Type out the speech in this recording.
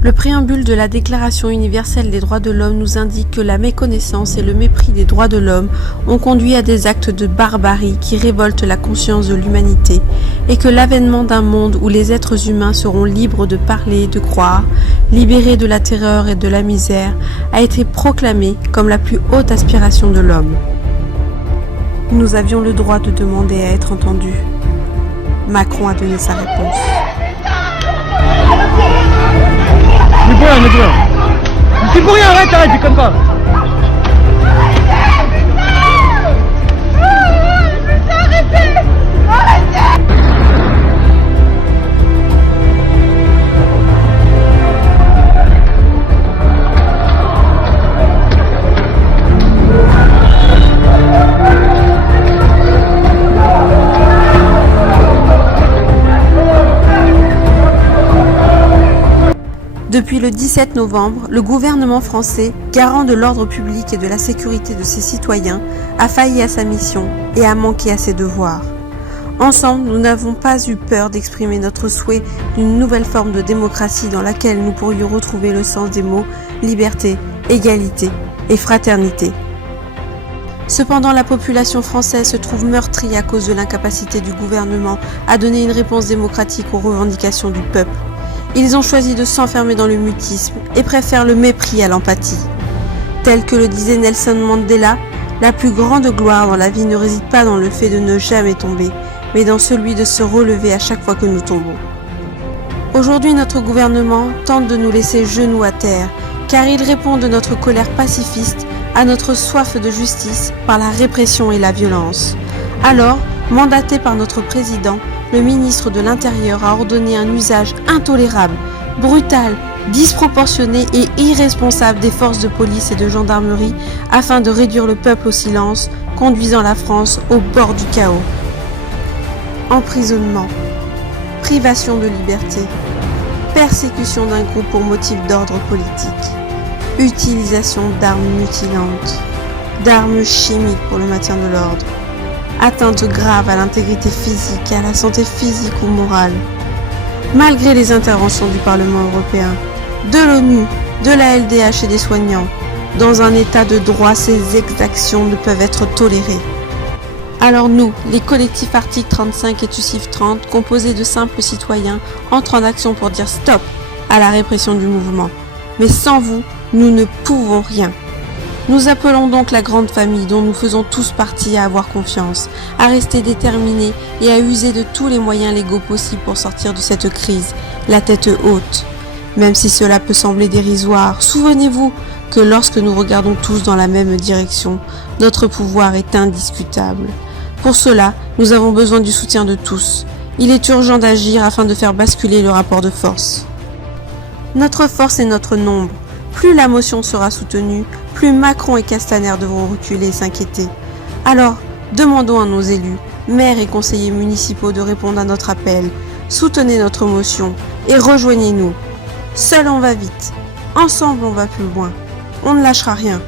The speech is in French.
Le préambule de la Déclaration universelle des droits de l'homme nous indique que la méconnaissance et le mépris des droits de l'homme ont conduit à des actes de barbarie qui révoltent la conscience de l'humanité et que l'avènement d'un monde où les êtres humains seront libres de parler et de croire, libérés de la terreur et de la misère, a été proclamé comme la plus haute aspiration de l'homme. Nous avions le droit de demander à être entendus. Macron a donné sa réponse. C'est pour rien, arrête, c'est comme ça. Depuis le 17 novembre, le gouvernement français, garant de l'ordre public et de la sécurité de ses citoyens, a failli à sa mission et a manqué à ses devoirs. Ensemble, nous n'avons pas eu peur d'exprimer notre souhait d'une nouvelle forme de démocratie dans laquelle nous pourrions retrouver le sens des mots liberté, égalité et fraternité. Cependant, la population française se trouve meurtrie à cause de l'incapacité du gouvernement à donner une réponse démocratique aux revendications du peuple. Ils ont choisi de s'enfermer dans le mutisme et préfèrent le mépris à l'empathie. Tel que le disait Nelson Mandela, la plus grande gloire dans la vie ne réside pas dans le fait de ne jamais tomber, mais dans celui de se relever à chaque fois que nous tombons. Aujourd'hui, notre gouvernement tente de nous laisser genoux à terre, car il répond de notre colère pacifiste à notre soif de justice par la répression et la violence. Alors, mandaté par notre président, le ministre de l'Intérieur a ordonné un usage intolérable, brutal, disproportionné et irresponsable des forces de police et de gendarmerie afin de réduire le peuple au silence, conduisant la France au bord du chaos. Emprisonnement, privation de liberté, persécution d'un groupe pour motif d'ordre politique, utilisation d'armes mutilantes, d'armes chimiques pour le maintien de l'ordre, atteinte grave à l'intégrité physique et à la santé physique ou morale. Malgré les interventions du Parlement européen, de l'ONU, de la LDH et des soignants, dans un état de droit, ces exactions ne peuvent être tolérées. Alors nous, les collectifs Article 35 et Tussif 30, composés de simples citoyens, entrent en action pour dire stop à la répression du mouvement. Mais sans vous, nous ne pouvons rien. Nous appelons donc la grande famille dont nous faisons tous partie à avoir confiance, à rester déterminés et à user de tous les moyens légaux possibles pour sortir de cette crise, la tête haute. Même si cela peut sembler dérisoire, souvenez-vous que lorsque nous regardons tous dans la même direction, notre pouvoir est indiscutable. Pour cela, nous avons besoin du soutien de tous. Il est urgent d'agir afin de faire basculer le rapport de force. Notre force est notre nombre. Plus la motion sera soutenue, plus Macron et Castaner devront reculer et s'inquiéter. Alors, demandons à nos élus, maires et conseillers municipaux de répondre à notre appel. Soutenez notre motion et rejoignez-nous. Seul on va vite, ensemble on va plus loin. On ne lâchera rien.